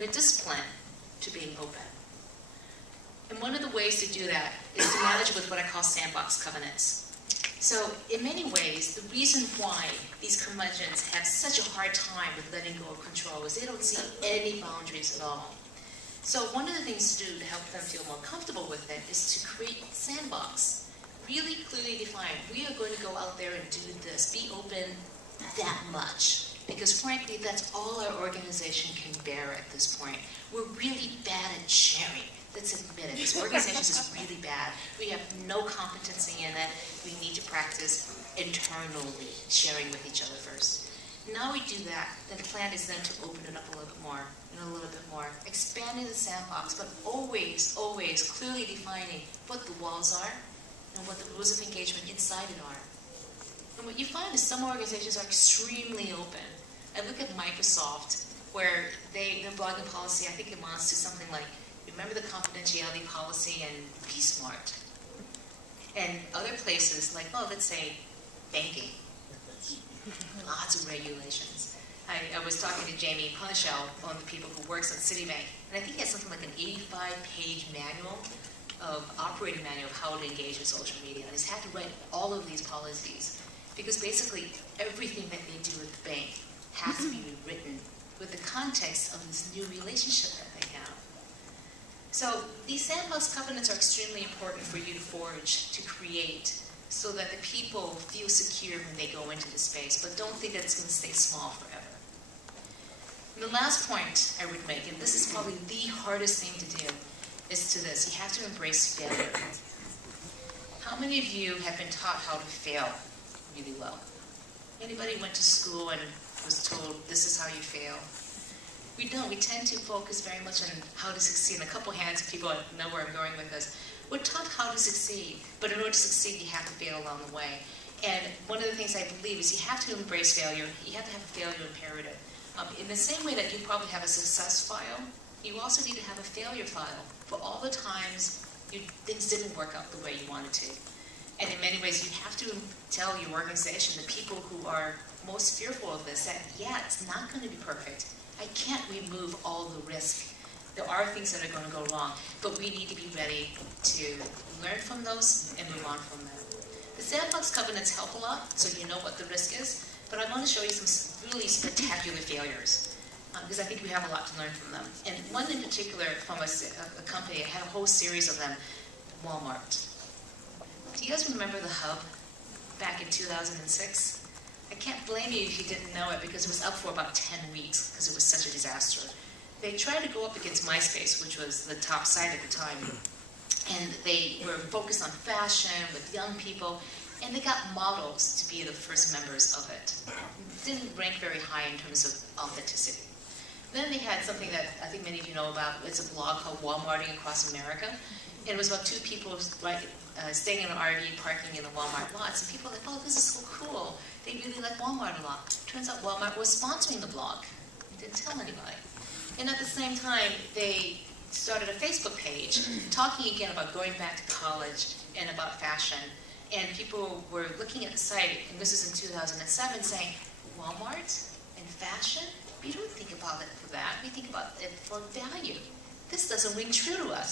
a discipline to being open. And one of the ways to do that is to manage with what I call sandbox covenants. So in many ways, the reason why these curmudgeons have such a hard time with letting go of control is they don't see any boundaries at all. So one of the things to do to help them feel more comfortable with it is to create sandbox. Really clearly define, we are going to go out there and do this, be open that much. Because frankly, that's all our organization can bear at this point. We're really bad at sharing. Let's admit it. This organization is really bad. We have no competency in it. We need to practice internally sharing with each other first. Now we do that, then the plan is then to open it up a little bit more, and a little bit more. Expanding the sandbox, but always, always clearly defining what the walls are and what the rules of engagement inside it are. And what you find is some organizations are extremely open. I look at Microsoft, where their blogging policy, I think, amounts to something like, remember the confidentiality policy and be smart. And other places, like, oh, let's say banking. Lots of regulations. I was talking to Jamie Punchell, one of the people who works at Citibank, and I think he has something like an 85-page manual operating manual of how to engage with social media. And he's had to write all of these policies because basically everything that they do at the bank has to be rewritten with the context of this new relationship that they have. So these sandbox covenants are extremely important for you to forge, to create, so that the people feel secure when they go into the space, but don't think that it's going to stay small forever. And the last point I would make, and this is probably the hardest thing to do, is to this. You have to embrace failure. How many of you have been taught how to fail really well? Anybody went to school and was told, this is how you fail? We don't. We tend to focus very much on how to succeed. And a couple hands of people know where I'm going with this. We're taught how to succeed, but in order to succeed, you have to fail along the way. And one of the things I believe is you have to embrace failure. You have to have a failure imperative. In the same way that you probably have a success file, you also need to have a failure file for all the times things didn't work out the way you wanted to. And in many ways, you have to tell your organization, the people who are most fearful of this, that yeah, it's not going to be perfect. I can't remove all the risk. There are things that are going to go wrong, but we need to be ready to learn from those and move on from them. The sandbox covenants help a lot, so you know what the risk is, but I want to show you some really spectacular failures, because I think we have a lot to learn from them. And one in particular from a company, I had a whole series of them, Walmart. Do you guys remember the hub back in 2006? I can't blame you if you didn't know it, because it was up for about 10 weeks, because it was such a disaster. They tried to go up against MySpace, which was the top site at the time, and they were focused on fashion with young people, and they got models to be the first members of it. It didn't rank very high in terms of authenticity. Then they had something that I think many of you know about. It's a blog called Walmarting Across America, and it was about two people staying in an RV, parking in the Walmart lots, and people were like, oh, this is so cool. They really like Walmart a lot. Turns out Walmart was sponsoring the blog. They didn't tell anybody. And at the same time, they started a Facebook page talking again about going back to college and about fashion. And people were looking at the site, and this is in 2007, saying, Walmart and fashion? We don't think about it for that. We think about it for value. This doesn't ring true to us.